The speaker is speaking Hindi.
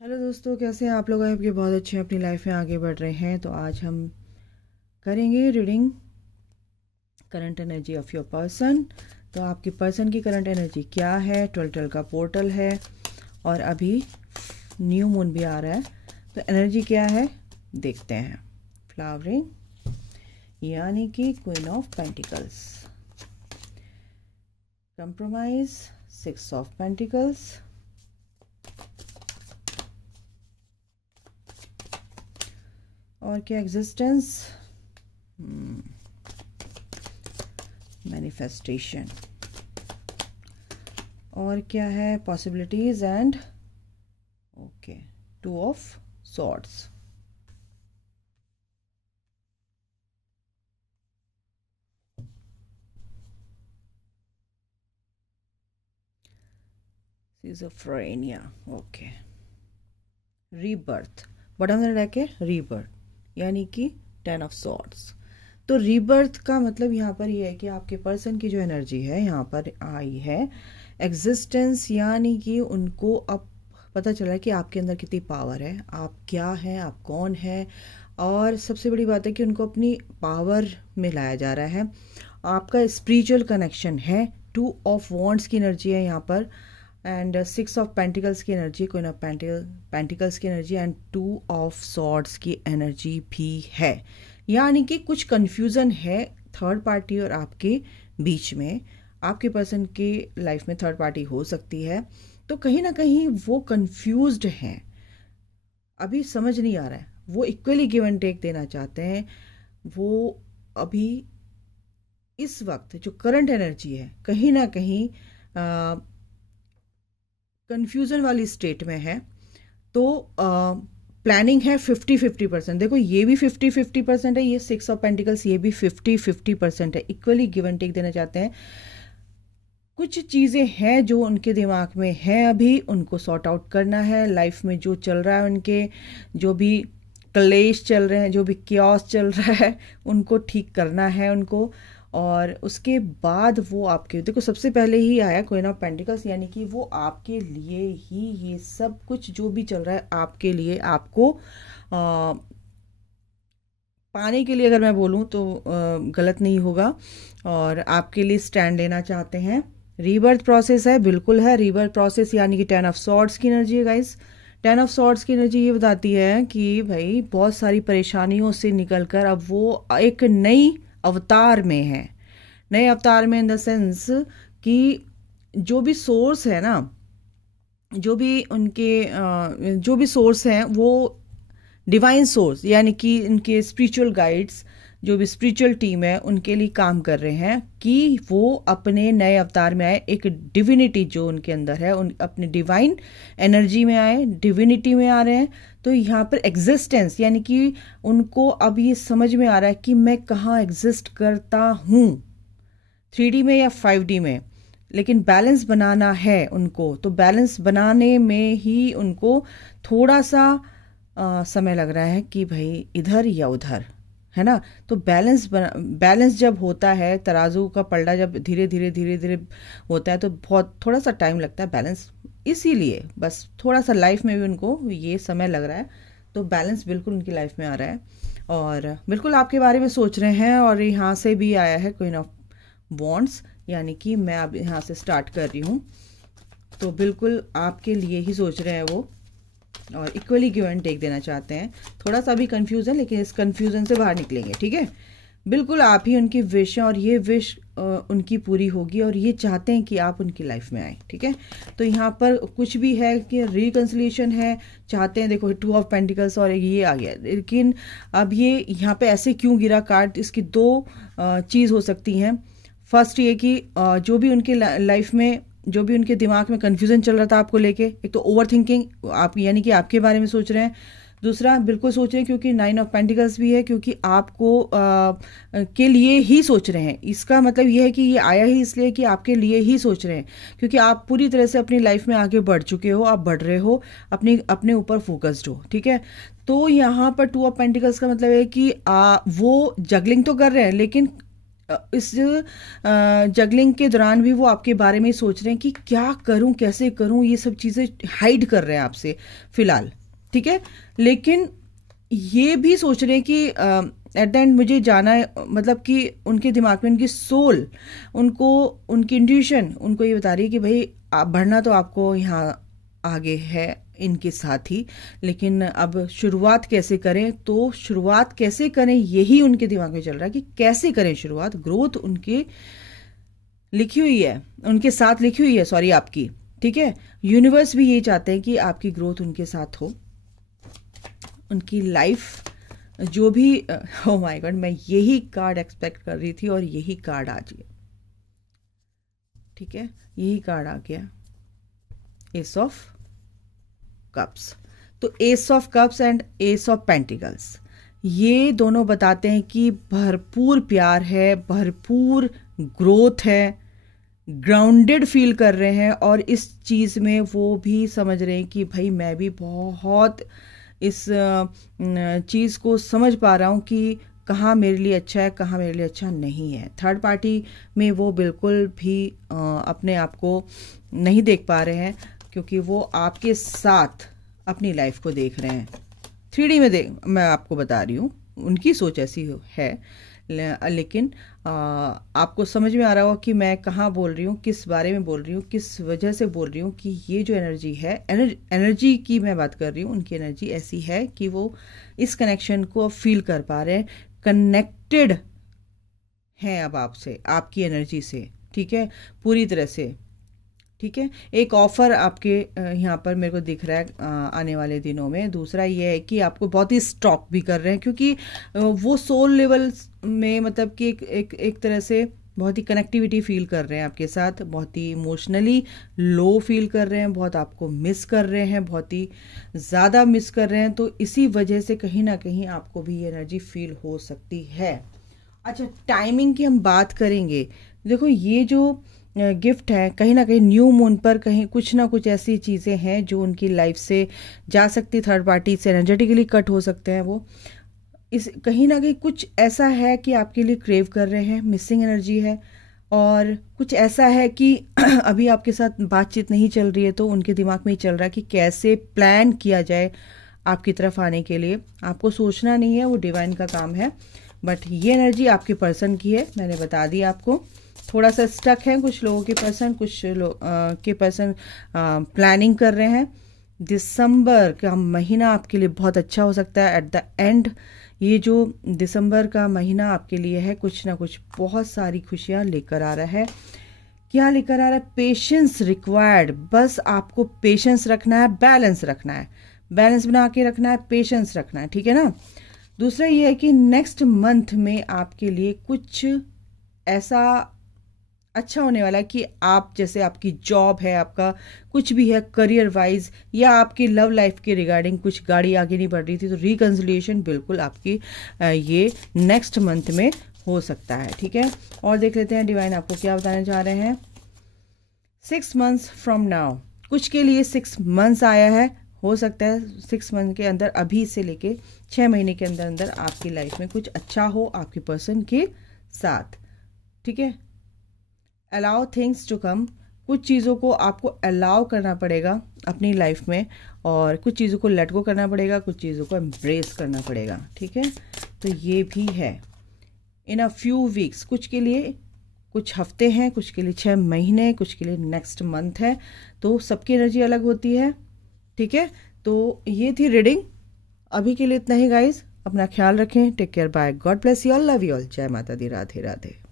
हेलो दोस्तों, कैसे हैं आप लोग। आपके बहुत अच्छे अपनी लाइफ में आगे बढ़ रहे हैं। तो आज हम करेंगे reading current energy of your person. तो आपकी पर्सन की करंट एनर्जी क्या है। 12 का पोर्टल है और अभी न्यू मून भी आ रहा है, तो एनर्जी क्या है देखते हैं। फ्लावरिंग यानी कि queen of pentacles, compromise 6 of pentacles, और क्या एग्जिस्टेंस, मैनिफेस्टेशन, और क्या है possibilities and okay 2 of swords. Schizophrenia, okay, rebirth, button में रह के रीबर्थ यानी कि 10 ऑफ सॉर्ड्स। तो रीबर्थ का मतलब यहाँ पर ये है कि आपके पर्सन की जो एनर्जी है यहाँ पर आई है एग्जिस्टेंस, यानी कि उनको अब पता चला है कि आपके अंदर कितनी पावर है, आप क्या हैं, आप कौन है। और सबसे बड़ी बात है कि उनको अपनी पावर में लाया जा रहा है। आपका स्पिरिचुअल कनेक्शन है। 2 ऑफ वॉन्ड्स की एनर्जी है यहाँ पर एंड 6 ऑफ पेंटिकल्स की एनर्जी, क्वीन ऑफ पेंटिकल्स की एनर्जी एंड 2 ऑफ सॉर्ड्स की एनर्जी भी है। यानी कि कुछ कंफ्यूजन है थर्ड पार्टी और आपके बीच में। आपके पर्सन की लाइफ में थर्ड पार्टी हो सकती है, तो कहीं ना कहीं वो कंफ्यूज्ड हैं, अभी समझ नहीं आ रहा है। वो इक्वली गिव एंड टेक देना चाहते हैं। वो अभी इस वक्त जो करंट एनर्जी है कहीं ना कहीं कंफ्यूजन वाली स्टेट में है। तो प्लानिंग है 50-50%। देखो ये भी 50-50% है, ये 6 ऑफ पेंटिकल्स ये भी 50-50% है। इक्वली गिव एंड टेक देना चाहते हैं। कुछ चीज़ें हैं जो उनके दिमाग में हैं, अभी उनको सॉर्ट आउट करना है। लाइफ में जो चल रहा है, उनके जो भी क्लेश चल रहे हैं, जो भी क्योस चल रहा है, उनको ठीक करना है उनको। और उसके बाद वो आपके देखो सबसे पहले ही आया क्वीन ऑफ पेंटिकल्स, यानी कि वो आपके लिए ही ये सब कुछ जो भी चल रहा है आपके लिए, आपको पाने के लिए, अगर मैं बोलूँ तो गलत नहीं होगा, और आपके लिए स्टैंड लेना चाहते हैं। रीबर्थ प्रोसेस है, बिल्कुल है रीबर्थ प्रोसेस, यानी कि 10 ऑफ सॉर्ड्स की एनर्जी है गाइस। 10 ऑफ सॉर्ड्स की एनर्जी ये बताती है कि भाई बहुत सारी परेशानियों से निकलकर अब वो एक नई अवतार में है। नए अवतार में इन द सेंस कि जो भी सोर्स है ना, जो भी उनके जो भी सोर्स हैं वो डिवाइन सोर्स, यानी कि इनके स्पिरिचुअल गाइड्स, जो भी स्पिरिचुअल टीम है उनके लिए काम कर रहे हैं कि वो अपने नए अवतार में आए। एक डिविनिटी जो उनके अंदर है, उन अपने डिवाइन एनर्जी में आए, डिविनिटी में आ रहे हैं। तो यहाँ पर एग्जिस्टेंस, यानी कि उनको अब ये समझ में आ रहा है कि मैं कहाँ एग्जिस्ट करता हूँ, 3D में या 5D में, लेकिन बैलेंस बनाना है उनको। तो बैलेंस बनाने में ही उनको थोड़ा सा समय लग रहा है कि भाई इधर या उधर, है ना। तो बैलेंस जब होता है, तराजू का पलड़ा जब धीरे धीरे धीरे धीरे होता है, तो बहुत थोड़ा सा टाइम लगता है बैलेंस। इसीलिए बस थोड़ा सा लाइफ में भी उनको ये समय लग रहा है। तो बैलेंस बिल्कुल उनकी लाइफ में आ रहा है और बिल्कुल आपके बारे में सोच रहे हैं। और यहाँ से भी आया है क्वीन ऑफ वॉन्ड्स, यानी कि मैं अब यहाँ से स्टार्ट कर रही हूँ। तो बिल्कुल आपके लिए ही सोच रहे हैं वो, और इक्वली गिव एंड टेक देना चाहते हैं। थोड़ा सा भी कंफ्यूजन, लेकिन इस कंफ्यूजन से बाहर निकलेंगे, ठीक है। बिल्कुल आप ही उनकी विश है और ये विश उनकी पूरी होगी, और ये चाहते हैं कि आप उनकी लाइफ में आए, ठीक है। तो यहाँ पर कुछ भी है कि रिकन्सिलिएशन है, चाहते हैं। देखो 2 ऑफ पेंटिकल्स और ये आ गया, लेकिन अब ये यहाँ पे ऐसे क्यों गिरा कार्ड, इसकी 2 चीज़ हो सकती हैं। फर्स्ट ये कि जो भी उनके लाइफ में, जो भी उनके दिमाग में कन्फ्यूजन चल रहा था आपको लेके, एक तो ओवर थिंकिंग, आप यानी कि आपके बारे में सोच रहे हैं। दूसरा बिल्कुल सोच रहे हैं क्योंकि 9 ऑफ पेंटिकल्स भी है, क्योंकि आपको के लिए ही सोच रहे हैं। इसका मतलब ये है कि ये आया ही इसलिए कि आपके लिए ही सोच रहे हैं, क्योंकि आप पूरी तरह से अपनी लाइफ में आगे बढ़ चुके हो, आप बढ़ रहे हो, अपने ऊपर फोकस्ड हो, ठीक है। तो यहाँ पर 2 ऑफ पेंटिकल्स का मतलब है कि वो जगलिंग तो कर रहे हैं, लेकिन इस जगलिंग के दौरान भी वो आपके बारे में सोच रहे हैं कि क्या करूं, कैसे करूं, ये सब चीज़ें हाइड कर रहे हैं आपसे फिलहाल, ठीक है। लेकिन ये भी सोच रहे हैं कि एट द एंड मुझे जाना है, मतलब कि उनके दिमाग में उनकी सोल, उनको उनकी इंट्यूशन उनको ये बता रही है कि भाई आप बढ़ना तो आपको यहाँ आगे है इनके साथ ही, लेकिन अब शुरुआत कैसे करें, तो शुरुआत कैसे करें यही उनके दिमाग में चल रहा है कि कैसे करें शुरुआत। ग्रोथ उनके लिखी हुई है, उनके साथ लिखी हुई है, सॉरी आपकी, ठीक है। यूनिवर्स भी यही चाहते हैं कि आपकी ग्रोथ उनके साथ हो, उनकी लाइफ जो भी ओ माय गॉड, मैं यही कार्ड एक्सपेक्ट कर रही थी और यही कार्ड आ गया, ठीक है, यही कार्ड आ गया, एस ऑफ कप्स। तो S of cups and S of pentacles, ये दोनों बताते हैं कि भरपूर प्यार है, भरपूर ग्रोथ है, ग्राउंडेड फील कर रहे हैं, और इस चीज़ में वो भी समझ रहे हैं कि भाई मैं भी बहुत इस चीज़ को समझ पा रहा हूँ कि कहाँ मेरे लिए अच्छा है, कहाँ मेरे लिए अच्छा नहीं है। थर्ड पार्टी में वो बिल्कुल भी अपने आप को नहीं देख पा रहे हैं, क्योंकि वो आपके साथ अपनी लाइफ को देख रहे हैं 3D में। मैं आपको बता रही हूँ, उनकी सोच ऐसी है, लेकिन आपको समझ में आ रहा होगा कि मैं कहाँ बोल रही हूँ, किस बारे में बोल रही हूँ, किस वजह से बोल रही हूँ कि ये जो एनर्जी है, एनर्जी की मैं बात कर रही हूँ, उनकी एनर्जी ऐसी है कि वो इस कनेक्शन को अब फील कर पा रहे हैं, कनेक्टेड हैं अब आपसे, आपकी एनर्जी से, ठीक है, पूरी तरह से, ठीक है। एक ऑफर आपके यहाँ पर मेरे को दिख रहा है आने वाले दिनों में। दूसरा ये है कि आपको बहुत ही स्टॉक भी कर रहे हैं, क्योंकि वो सोल लेवल में, मतलब कि एक तरह से बहुत ही कनेक्टिविटी फील कर रहे हैं आपके साथ, बहुत ही इमोशनली लो फील कर रहे हैं, बहुत आपको मिस कर रहे हैं, बहुत ही ज़्यादा मिस कर रहे हैं। तो इसी वजह से कहीं ना कहीं आपको भी ये एनर्जी फील हो सकती है। अच्छा, टाइमिंग की हम बात करेंगे। देखो, ये जो गिफ्ट है, कहीं ना कहीं न्यू मून पर कहीं कुछ ना कुछ ऐसी चीज़ें हैं जो उनकी लाइफ से जा सकती, थर्ड पार्टी से एनर्जेटिकली कट हो सकते हैं वो। इस कहीं ना कहीं कुछ ऐसा है कि आपके लिए क्रेव कर रहे हैं, मिसिंग एनर्जी है, और कुछ ऐसा है कि अभी आपके साथ बातचीत नहीं चल रही है, तो उनके दिमाग में ही चल रहा है कि कैसे प्लान किया जाए आपकी तरफ आने के लिए। आपको सोचना नहीं है, वो डिवाइन का काम है, बट ये एनर्जी आपके पर्सन की है, मैंने बता दी आपको। थोड़ा सा स्टक है कुछ लोगों के पर्सन, कुछ लोग के पर्सन प्लानिंग कर रहे हैं। दिसंबर का महीना आपके लिए बहुत अच्छा हो सकता है। एट द एंड ये जो दिसंबर का महीना आपके लिए है, कुछ ना कुछ बहुत सारी खुशियां लेकर आ रहा है। क्या लेकर आ रहा है? Patience required. बस आपको पेशेंस रखना है, बैलेंस रखना है, बैलेंस बना के रखना है, पेशेंस रखना है, ठीक है ना। दूसरा ये है कि नेक्स्ट मंथ में आपके लिए कुछ ऐसा अच्छा होने वाला है कि आप, जैसे आपकी जॉब है, आपका कुछ भी है करियर वाइज, या आपकी लव लाइफ के रिगार्डिंग कुछ गाड़ी आगे नहीं बढ़ रही थी, तो रिकंसिलिएशन बिल्कुल आपकी ये नेक्स्ट मंथ में हो सकता है, ठीक है। और देख लेते हैं डिवाइन आपको क्या बताने जा रहे हैं। 6 months फ्रॉम नाउ, कुछ के लिए 6 months आया है, हो सकता है 6 मंथ के अंदर, अभी से लेके 6 महीने के अंदर अंदर आपकी लाइफ में कुछ अच्छा हो आपके पर्सन के साथ, ठीक है। अलाउ थिंग्स टू कम, कुछ चीज़ों को आपको अलाउ करना पड़ेगा अपनी लाइफ में, और कुछ चीज़ों को लेट गो करना पड़ेगा, कुछ चीज़ों को एम्ब्रेस करना पड़ेगा, ठीक है। तो ये भी है। इन अ फ्यू वीक्स, कुछ के लिए कुछ हफ्ते हैं, कुछ के लिए 6 महीने, कुछ के लिए नेक्स्ट मंथ है, तो सबकी एनर्जी अलग होती है, ठीक है। तो ये थी रीडिंग, अभी के लिए इतना ही गाइज। अपना ख्याल रखें, take care, bye, God bless you all, love you all, जय माता दी, राधे राधे।